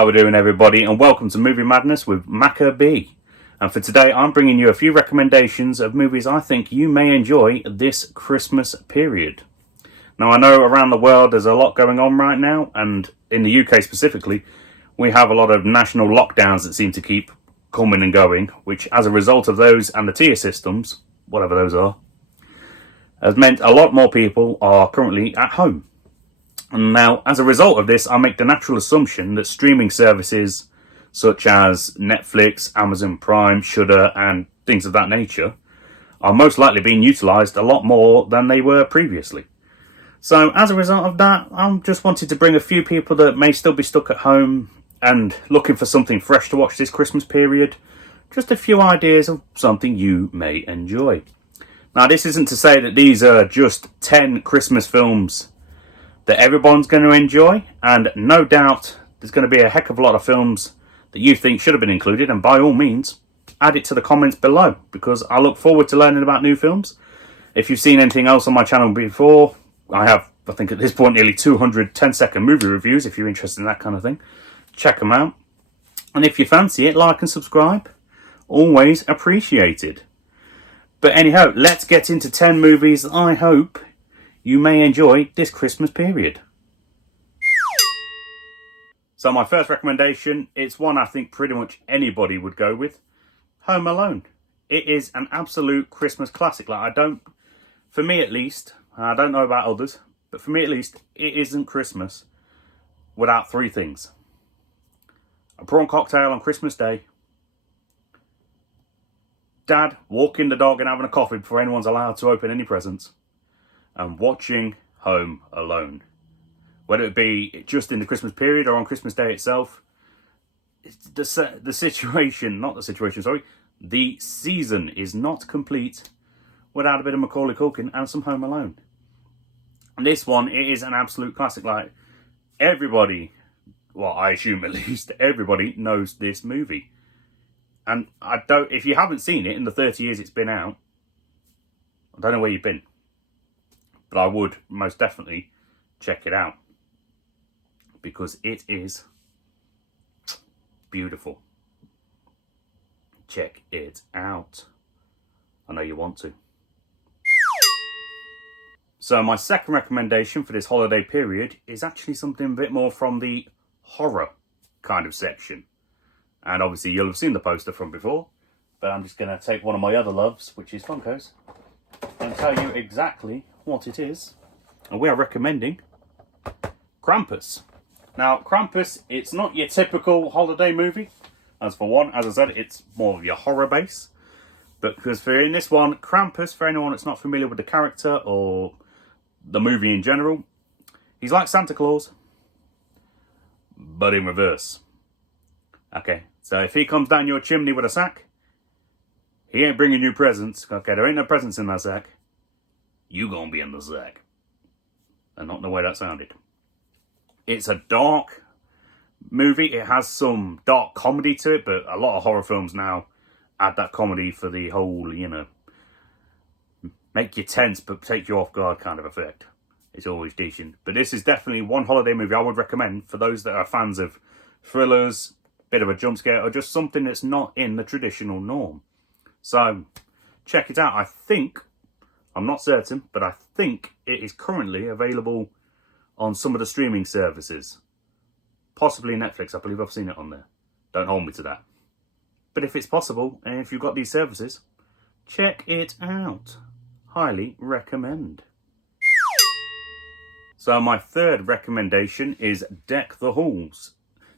How we doing, everybody, and welcome to Movie Madness with Maka B. And for today, I'm bringing you a few recommendations of movies I think you may enjoy this Christmas period. Now, I know around the world there's a lot going on right now, and in the UK specifically, we have a lot of national lockdowns that seem to keep coming and going, which, as a result of those and the tier systems, whatever those are, has meant a lot more people are currently at home. And now, as a result of this, I make the natural assumption that streaming services such as Netflix, Amazon Prime, Shudder, and things of that nature are most likely being utilised a lot more than they were previously. So, as a result of that, I'm just wanted to bring a few people that may still be stuck at home and looking for something fresh to watch this Christmas period, just a few ideas of something you may enjoy. Now, this isn't to say that these are just 10 Christmas films that everyone's going to enjoy, and no doubt there's going to be a heck of a lot of films that you think should have been included, and by all means add it to the comments below, because I look forward to learning about new films. If you've seen anything else on my channel before, I have, I think at this point, nearly 200 10-second movie reviews. If you're interested in that kind of thing, check them out. And if you fancy it, like and subscribe, always appreciated. But anyhow, let's get into 10 movies that I hope you may enjoy this Christmas period. So my first recommendation, it's one I think pretty much anybody would go with. Home Alone. It is an absolute Christmas classic. For me at least, I don't know about others, but for me at least, it isn't Christmas without three things. A prawn cocktail on Christmas Day. Dad walking the dog and having a coffee before anyone's allowed to open any presents. And watching Home Alone. Whether it be just in the Christmas period or on Christmas Day itself, the season is not complete without a bit of Macaulay Culkin and some Home Alone. And this one, it is an absolute classic. Like, everybody, well, I assume at least everybody knows this movie. And if you haven't seen it in the 30 years it's been out, I don't know where you've been. But I would most definitely check it out, because it is beautiful. Check it out. I know you want to. So my second recommendation for this holiday period is actually something a bit more from the horror kind of section. And obviously you'll have seen the poster from before, but I'm just going to take one of my other loves, which is Funkos, and tell you exactly what it is. And we are recommending Krampus. Now, Krampus, it's not your typical holiday movie. As for one, as I said, it's more of your horror base. But because in this one, Krampus, for anyone that's not familiar with the character or the movie in general, he's like Santa Claus, but in reverse. Okay, so if he comes down your chimney with a sack, he ain't bringing you presents. Okay, there ain't no presents in that sack. You gonna be in the sack. And not the way that sounded. It's a dark movie. It has some dark comedy to it, but a lot of horror films now add that comedy for the whole, make you tense but take you off guard kind of effect. It's always decent. But this is definitely one holiday movie I would recommend for those that are fans of thrillers, bit of a jump scare, or just something that's not in the traditional norm. So, check it out. I'm not certain, but I think it is currently available on some of the streaming services. Possibly Netflix, I believe I've seen it on there. Don't hold me to that. But if it's possible, and if you've got these services, check it out. Highly recommend. So my third recommendation is Deck the Halls.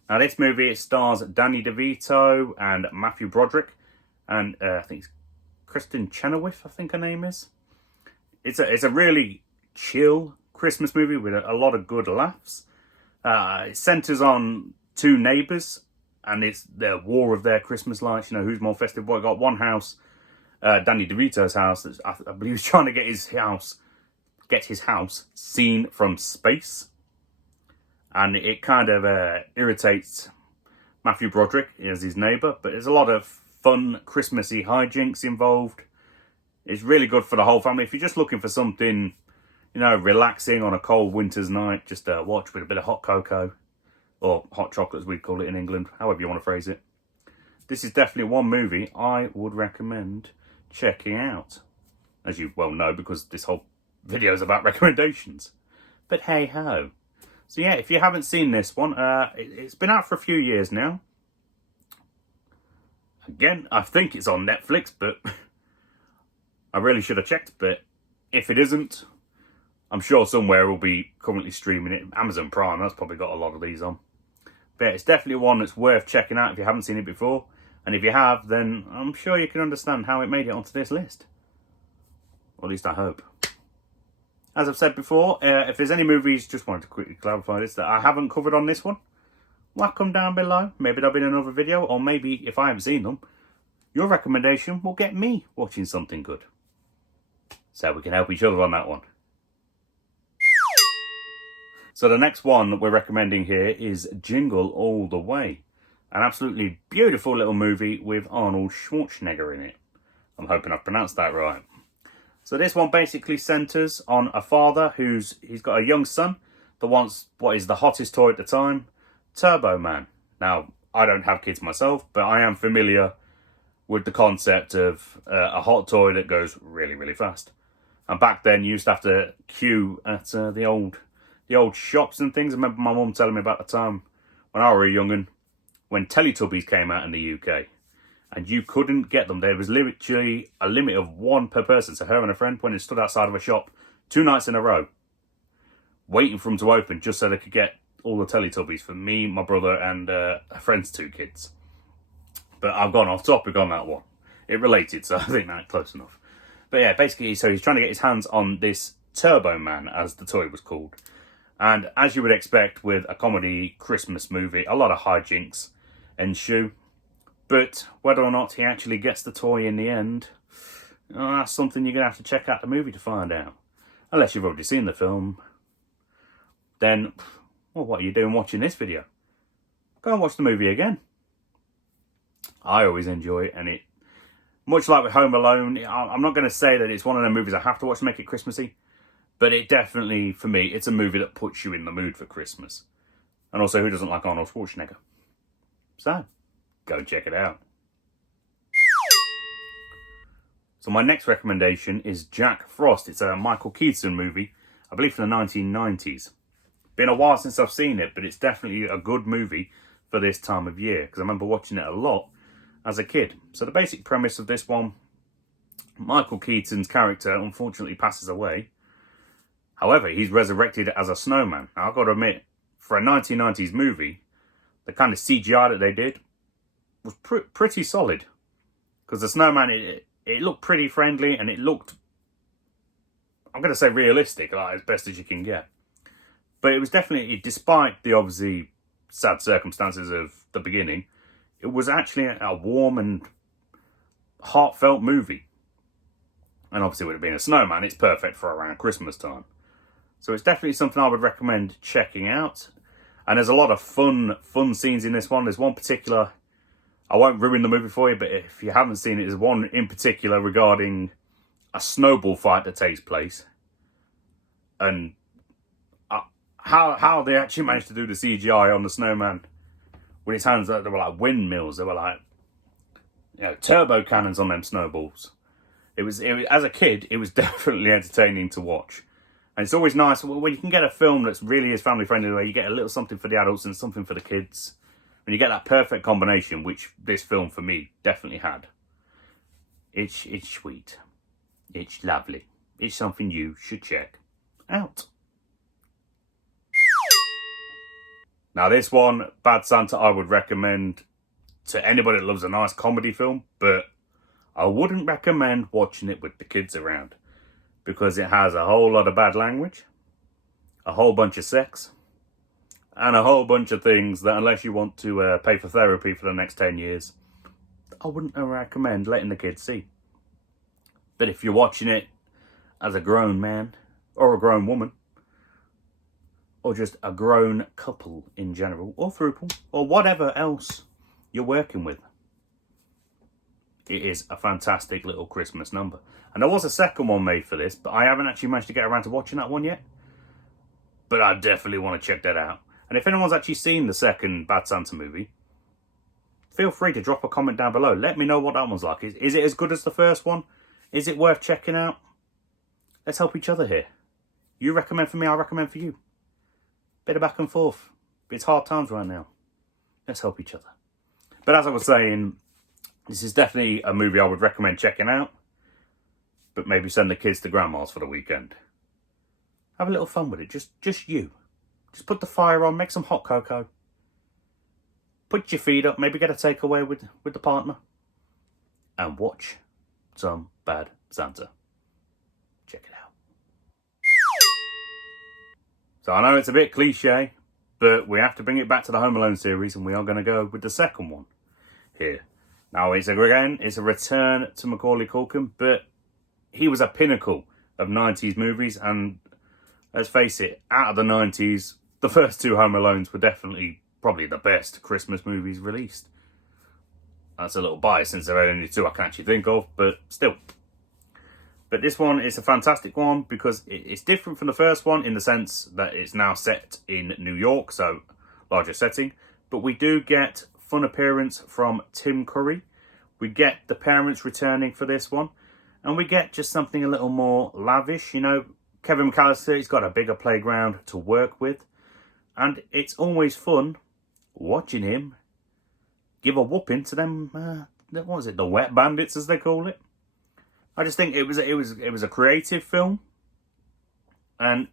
Now this movie, it stars Danny DeVito and Matthew Broderick, and I think it's Kristen Chenoweth, I think her name is. It's a really chill Christmas movie with a lot of good laughs. It centres on two neighbours, and it's the war of their Christmas lights. Who's more festive? Well, got one house, Danny DeVito's house. I believe he's trying to get his house seen from space, and it kind of irritates Matthew Broderick as his neighbour. But there's a lot of fun Christmassy hijinks involved. It's really good for the whole family. If you're just looking for something, relaxing on a cold winter's night, just watch with a bit of hot cocoa or hot chocolate as we'd call it in England, however you want to phrase it. This is definitely one movie I would recommend checking out, as you well know, because this whole video is about recommendations. But hey ho. So yeah, if you haven't seen this one, it's been out for a few years now. Again, I think it's on Netflix, but I really should have checked. But if it isn't, I'm sure somewhere will be currently streaming it. Amazon Prime, that's probably got a lot of these on. But it's definitely one that's worth checking out if you haven't seen it before. And if you have, then I'm sure you can understand how it made it onto this list. Or at least I hope. As I've said before, if there's any movies, just wanted to quickly clarify this, that I haven't covered on this one, whack them down below. Maybe they'll be in another video, or maybe if I haven't seen them, your recommendation will get me watching something good. So we can help each other on that one. So the next one that we're recommending here is Jingle All the Way. An absolutely beautiful little movie with Arnold Schwarzenegger in it. I'm hoping I've pronounced that right. So this one basically centres on a father he's got a young son that wants what is the hottest toy at the time, Turbo Man. Now, I don't have kids myself, but I am familiar with the concept of a hot toy that goes really, really fast. And back then, you used to have to queue at the old shops and things. I remember my mum telling me about the time when I was a young'un, when Teletubbies came out in the UK. And you couldn't get them. There was literally a limit of one per person. So her and a friend went and stood outside of a shop 2 nights in a row, waiting for them to open just so they could get all the Teletubbies for me, my brother, and a friend's 2 kids. But I've gone off topic on that one. It related, so I think that's close enough. But yeah, basically, so he's trying to get his hands on this Turbo Man, as the toy was called. And as you would expect with a comedy Christmas movie, a lot of hijinks ensue. But whether or not he actually gets the toy in the end, that's something you're going to have to check out the movie to find out. Unless you've already seen the film. Then, well, what are you doing watching this video? Go and watch the movie again. I always enjoy it, and it, much like with Home Alone, I'm not going to say that it's one of the movies I have to watch to make it Christmassy. But it definitely, for me, it's a movie that puts you in the mood for Christmas. And also, who doesn't like Arnold Schwarzenegger? So, go check it out. So my next recommendation is Jack Frost. It's a Michael Keaton movie, I believe from the 1990s. Been a while since I've seen it, but it's definitely a good movie for this time of year, because I remember watching it a lot as a kid. So the basic premise of this one, Michael Keaton's character unfortunately passes away. However, he's resurrected as a snowman. Now, I've got to admit, for a 1990s movie, the kind of CGI that they did was pretty solid. Because the snowman, it looked pretty friendly, and it looked, I'm going to say realistic, like as best as you can get. But it was definitely, despite the obviously sad circumstances of the beginning, it was actually a warm and heartfelt movie. And obviously with it being a snowman, it's perfect for around Christmas time. So it's definitely something I would recommend checking out. And there's a lot of fun scenes in this one. There's one particular, I won't ruin the movie for you, but if you haven't seen it, there's one in particular regarding a snowball fight that takes place. And how they actually managed to do the CGI on the snowman with his hands, they were like windmills. They were like, turbo cannons on them snowballs. It was as a kid, it was definitely entertaining to watch. And it's always nice when you can get a film that's really is family friendly, where you get a little something for the adults and something for the kids. When you get that perfect combination, which this film for me definitely had. It's sweet. It's lovely. It's something you should check out. Now this one, Bad Santa, I would recommend to anybody that loves a nice comedy film, but I wouldn't recommend watching it with the kids around, because it has a whole lot of bad language, a whole bunch of sex, and a whole bunch of things that, unless you want to pay for therapy for the next 10 years, I wouldn't recommend letting the kids see. But if you're watching it as a grown man, or a grown woman, or just a grown couple in general, or throuple, or whatever else you're working with, it is a fantastic little Christmas number. And there was a second one made for this, but I haven't actually managed to get around to watching that one yet. But I definitely want to check that out. And if anyone's actually seen the second Bad Santa movie, feel free to drop a comment down below. Let me know what that one's like. Is it as good as the first one? Is it worth checking out? Let's help each other here. You recommend for me, I recommend for you. Bit of back and forth. It's hard times right now. Let's help each other. But as I was saying, this is definitely a movie I would recommend checking out. But maybe send the kids to grandma's for the weekend. Have a little fun with it. Just you. Just put the fire on, make some hot cocoa. Put your feet up, maybe get a takeaway with the partner. And watch some Bad Santa. Check it out. So I know it's a bit cliche, but we have to bring it back to the Home Alone series, and we are going to go with the second one here. Now, it's a return to Macaulay Culkin, but he was a pinnacle of 90s movies, and let's face it, out of the 90s, the first two Home Alones were definitely probably the best Christmas movies released. That's a little biased since there are only two I can actually think of, but still. But this one is a fantastic one because it's different from the first one in the sense that it's now set in New York, so larger setting. But we do get fun appearance from Tim Curry. We get the parents returning for this one. And we get just something a little more lavish. You know, Kevin McAllister, he's got a bigger playground to work with. And it's always fun watching him give a whooping to them, what was it, the wet bandits as they call it. I just think it was a creative film. And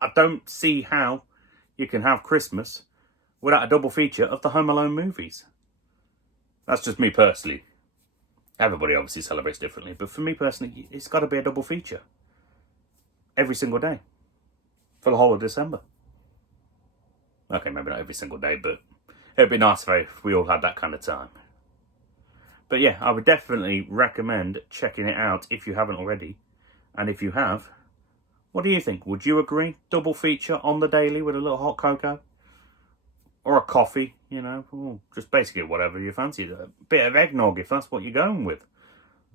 I don't see how you can have Christmas without a double feature of the Home Alone movies. That's just me personally. Everybody obviously celebrates differently, but for me personally, it's got to be a double feature. Every single day. For the whole of December. Okay, maybe not every single day, but it'd be nice if we all had that kind of time. But yeah, I would definitely recommend checking it out if you haven't already. And if you have, what do you think? Would you agree? Double feature on the daily with a little hot cocoa? Or a coffee, you know, just basically whatever you fancy. A bit of eggnog if that's what you're going with.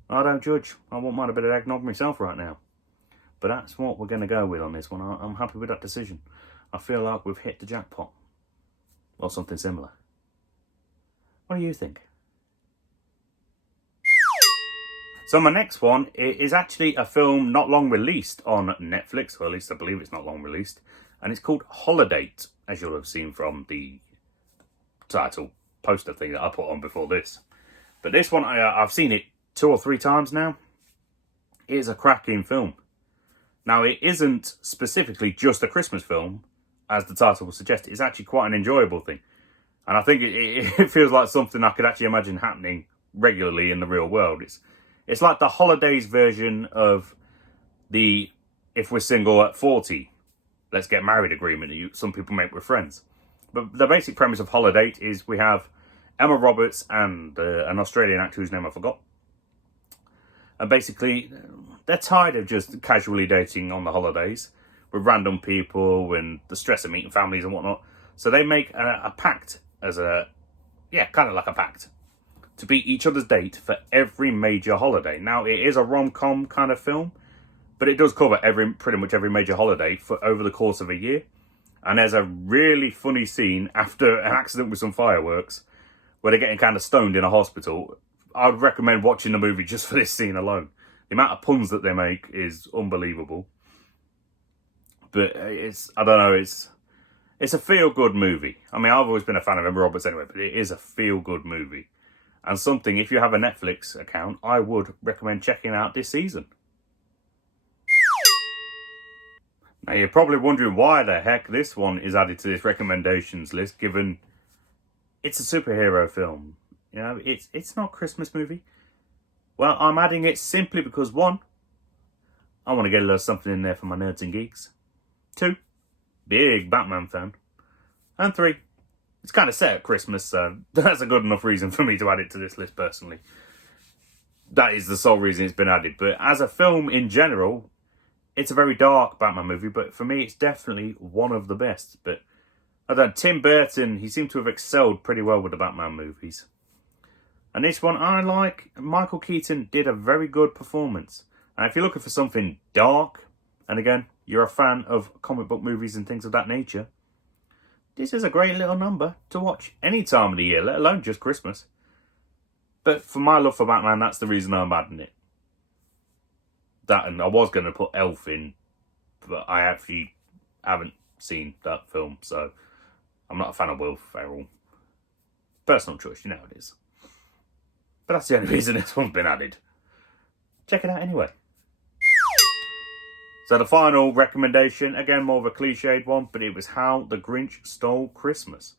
I don't judge. I wouldn't mind a bit of eggnog myself right now. But that's what we're going to go with on this one. I'm happy with that decision. I feel like we've hit the jackpot. Or something similar. What do you think? So my next one is actually a film not long released on Netflix. Or at least I believe it's not long released. And it's called Holiday, as you'll have seen from the title poster thing that I put on before this. But this one, I've seen it 2 or 3 times now. It is a cracking film. Now, it isn't specifically just a Christmas film, as the title will suggest. It's actually quite an enjoyable thing. And I think it feels like something I could actually imagine happening regularly in the real world. It's like the holidays version of the if we're single at 40, let's get married agreement that some people make with friends. But the basic premise of Holiday is we have Emma Roberts and an Australian actor whose name I forgot. And basically, they're tired of just casually dating on the holidays with random people and the stress of meeting families and whatnot. So they make a pact kind of like a pact, to be each other's date for every major holiday. Now, it is a rom-com kind of film, but it does cover pretty much every major holiday for over the course of a year. And there's a really funny scene after an accident with some fireworks where they're getting kind of stoned in a hospital. I would recommend watching the movie just for this scene alone. The amount of puns that they make is unbelievable. But it's a feel-good movie. I mean, I've always been a fan of Emma Roberts anyway, but it is a feel-good movie. And something, if you have a Netflix account, I would recommend checking out this season. Now, you're probably wondering why the heck this one is added to this recommendations list, given it's a superhero film. You know, it's not a Christmas movie. Well, I'm adding it simply because, 1, I want to get a little something in there for my nerds and geeks. 2, big Batman fan. And 3, it's kind of set at Christmas, so that's a good enough reason for me to add it to this list personally. That is the sole reason it's been added. But as a film in general, it's a very dark Batman movie, but for me, it's definitely one of the best. But I don't know, Tim Burton, he seemed to have excelled pretty well with the Batman movies. And this one, I like. Michael Keaton did a very good performance. And if you're looking for something dark, and again, you're a fan of comic book movies and things of that nature, this is a great little number to watch any time of the year, let alone just Christmas. But for my love for Batman, that's the reason I'm adding it. That, and I was going to put Elf in, but I actually haven't seen that film, so I'm not a fan of Will Ferrell. Personal choice, you know it is. But that's the only reason this one's been added. Check it out anyway. So the final recommendation, again more of a cliched one, but it was How the Grinch Stole Christmas.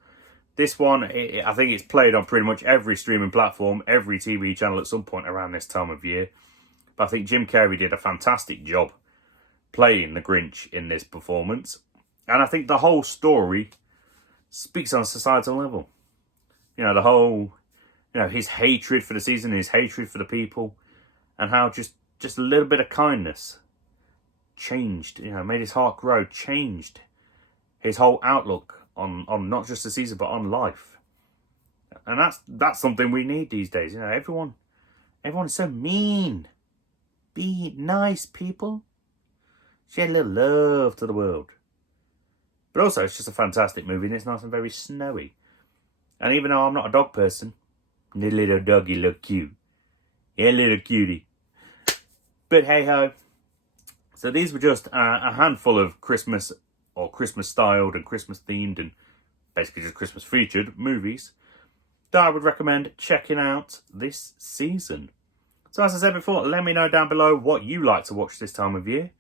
This one, I think it's played on pretty much every streaming platform, every TV channel at some point around this time of year. But I think Jim Carrey did a fantastic job playing the Grinch in this performance. And I think the whole story speaks on a societal level. You know, the whole, his hatred for the season, his hatred for the people, and how just a little bit of kindness changed, made his heart grow, changed his whole outlook on not just the season, but on life. And that's something we need these days. Everyone's so mean. Be nice, people. Share a little love to the world. But also, it's just a fantastic movie, and it's nice and very snowy. And even though I'm not a dog person, the little doggy look cute. Yeah, little cutie. But hey ho. So these were just a handful of Christmas or Christmas styled and Christmas themed and basically just Christmas featured movies that I would recommend checking out this season. So as I said before, let me know down below what you like to watch this time of year,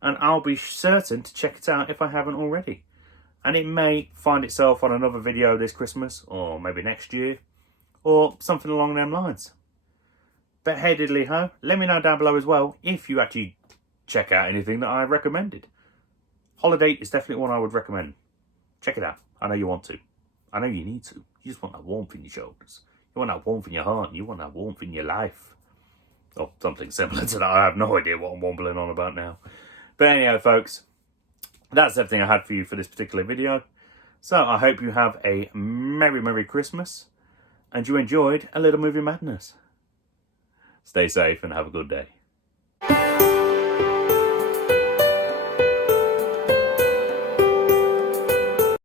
and I'll be certain to check it out if I haven't already. And it may find itself on another video this Christmas, or maybe next year, or something along them lines. But hey diddly ho, let me know down below as well if you actually check out anything that I recommended. Holiday is definitely one I would recommend. Check it out. I know you want to. I know you need to. You just want that warmth in your shoulders. You want that warmth in your heart. You want that warmth in your life. Or something similar to that. I have no idea what I'm wobbling on about now. But anyhow, folks, that's everything I had for you for this particular video. So I hope you have a Merry, Merry Christmas and you enjoyed a little movie madness. Stay safe and have a good day.